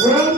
One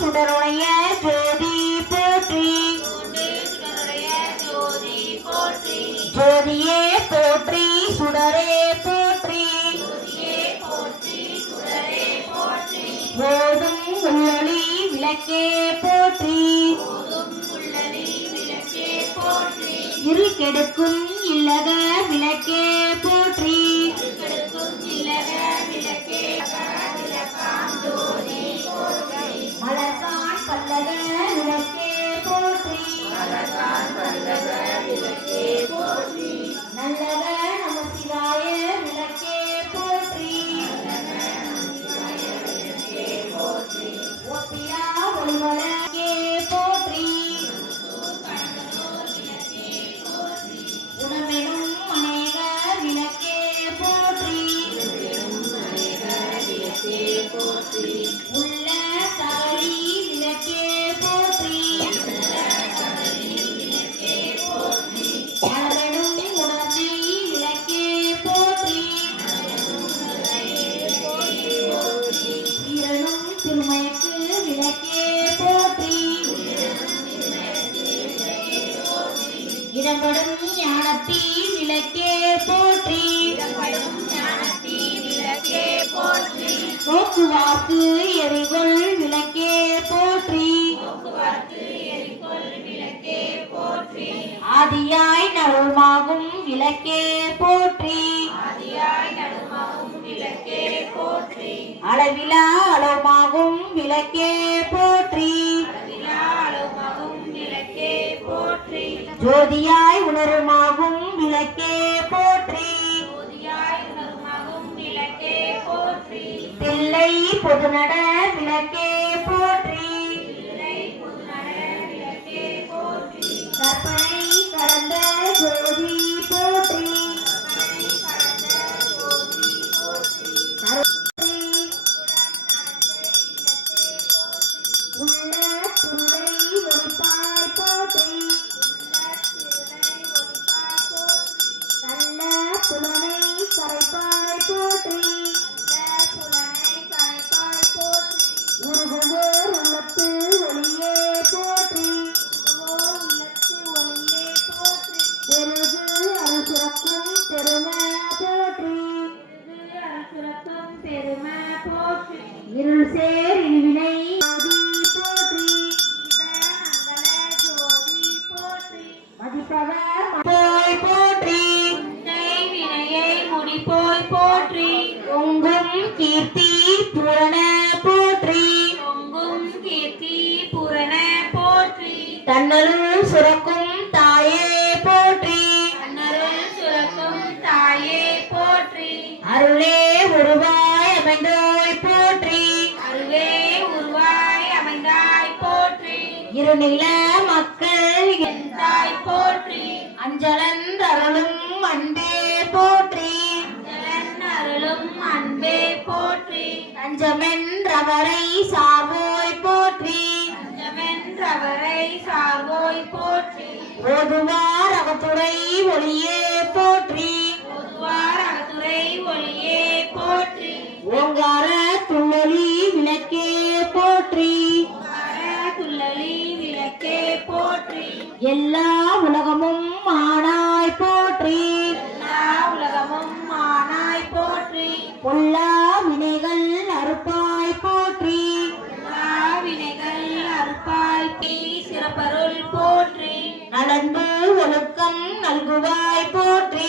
சுடருடைய ஜோதி போற்றி. ஜோதியே போற்றி சுடரே போற்றி. போதும் உள்ளொளி விளக்கே போற்றி. இருள் போக்குவார்த்து எரிகொள் விளக்கே போற்றி. அதியாய் நடுமாகும் விளக்கே போற்றி. அளவிலா அளவாகும் விளக்கே போற்றி. ஜோதியாய் உணருமா பொதுநட விளக்கே கீர்த்தி பூரண போற்றி. பொங்கும் கீர்த்தி பூரண போற்றி. தன்னருள் சுரக்கும் தாயே போற்றி. தன்னருள் சுரக்கும் தாயே போற்றி. அருளே உருவாய் அமைந்தோய் போற்றி. அருளே உருவாய் அமைந்தாய் போற்றி. இருநில மக்கள் என் தாய் போற்றி. அஞ்சலன் அருளும் அன்பே போற்றி. அன்பே போற்றி. தஞ்சமென்றவரை சாவோய் போற்றி. தஞ்சமென்றவரை சாவோய் போற்றி. ஓதுவார் அவத்துறை ஒளியே போற்றி. சிறப்பருள் போற்றி. நலன்பு ஒழுக்கம் நல்குவாய் போற்றி.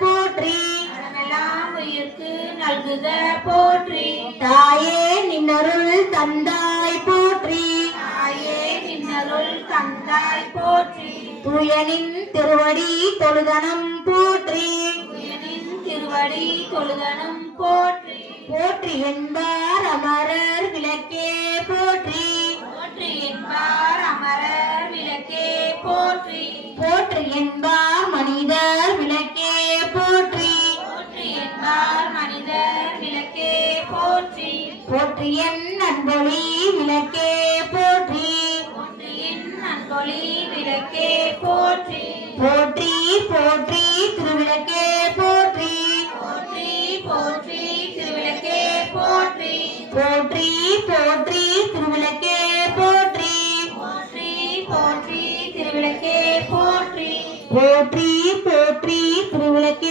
போற்றி. மனமெல்லாம் உயிர்க்கு நல்குக போற்றி. தாயே நின்னருள் தந்தாய் போற்றி. தாயே நின்னருள் தந்தாய் போற்றி. தூயனின் திருவடி தொழுதனம் போற்றி. உயனின் திருவடி தொழுதனும் போற்றி. போற்றி என்பார் அமரர் விளக்கே போற்றி. போற்றி என் அன்பொழி விளக்கே போற்றி. நன்கொழி விளக்கே போற்றி. போற்றி போற்றி திருவிளக்கே போற்றி. போற்றி போற்றி திருவிளக்கே போற்றி. போற்றி போற்றி திருவிளக்கே போற்றி. போற்றி போற்றி திருவிளக்கே போற்றி. போற்றி போற்றி திருவிளக்கே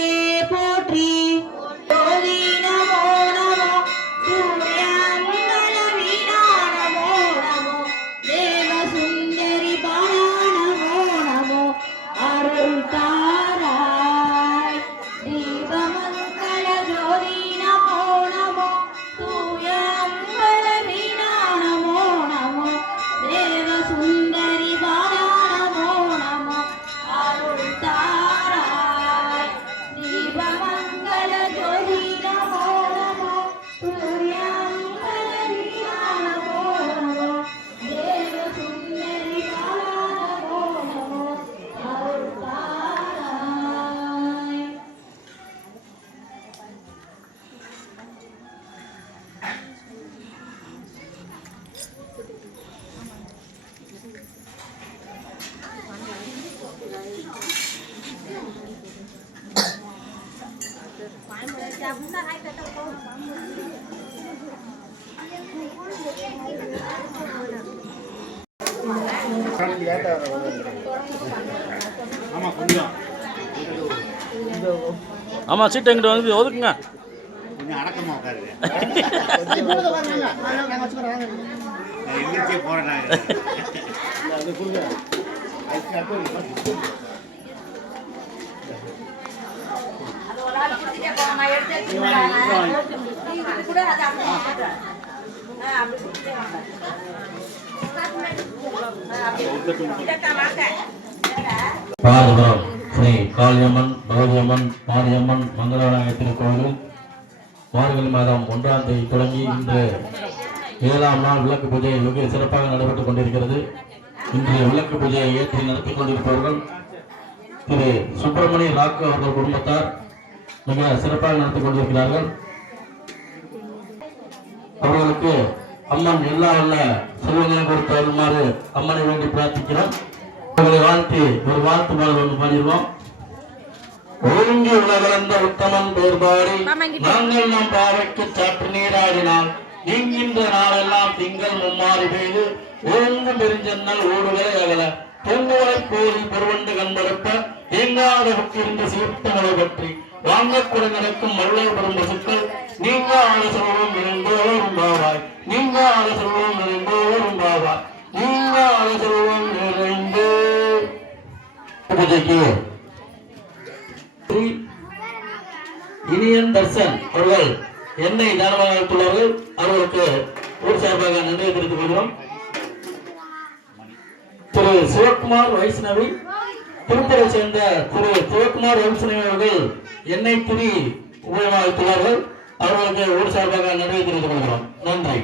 ஆமாம் ஆமாம் சீட்டை எங்கிட்ட வந்து ஒதுக்குங்க. கொஞ்சம் அடக்கமாக உட்காருங்க. போகிறேன் பாரதம் ஸ்ரீ காளியம்மன் பகவதியம்மன் மாரியம்மன் மங்களநாயக திருக்கோவில். மார்கழி மாதம் ஒன்றாம் தேதி தொடங்கி இன்று ஏழாம் நாள் விளக்கு பூஜை வெகு சிறப்பாக நடைபெற்றுக் கொண்டிருக்கிறது. இன்றைய விளக்கு பூஜையை ஏற்றி நடத்தி கொண்டிருப்பவர்கள் திரு சுப்பிரமணிய ராக்கு அவர்கள் குடும்பத்தார் மிக சிறப்பாக நடத்தி கொண்டிருக்கிறார்கள். அவர்களுக்கு அம்மன் எல்லா வல்ல செல்வங்களையும் கொடுத்து வருமாறு அம்மனை வேண்டி பிரார்த்திக்கிறோம். அவர்களை வாழ்த்தி ஒரு வாழ்த்து பாடல் ஒன்று பாடிடுவோம் ஓங்கி உலகளந்த உத்தமன் பேர்பாடி நாங்கள் நம் பாவைக்கு சற்று நீராடினால் நீங்கின்ற நாளெல்லாம் திங்கள் மும்மாறி பெய்து ஓங்கு பெருஞ்சன்னல் ஓடுகளை அகல பொங்குவலை போதி பொருவண்டு கண்பரப்ப எங்காத புக்கிருந்து சீர்த்தங்களை பற்றி வாங்கக்கூட நடக்கும் மல்லை பசுக்கள் நீங்க ஆலோசனம் செல்வம் நிறைந்தோரும் பாவாய் நீங்க ஆலோசனம் செல்வம் நிறைந்தோரும் பாவாய் நீங்க ஆலோசனம் நிறைந்து பூஜைக்கு. இனியன் தர்சன் அவர்கள் என்னை தானமாக அளித்துள்ளார்கள் அவர்களுக்கு ஊர் சார்பாக நன்றியை தெரிவித்துக் கொள்கிறோம். திரு சிவகுமார் வைஷ்ணவி திருப்பூரை சேர்ந்த திரு சிவகுமார் வைஷ்ணவி அவர்கள் எண்ணெய் துணி உபயோகித்துள்ளார்கள் அவர்களுக்கு ஊர் சார்பாக நன்றி தெரிவித்துக் கொள்கிறோம். நன்றி.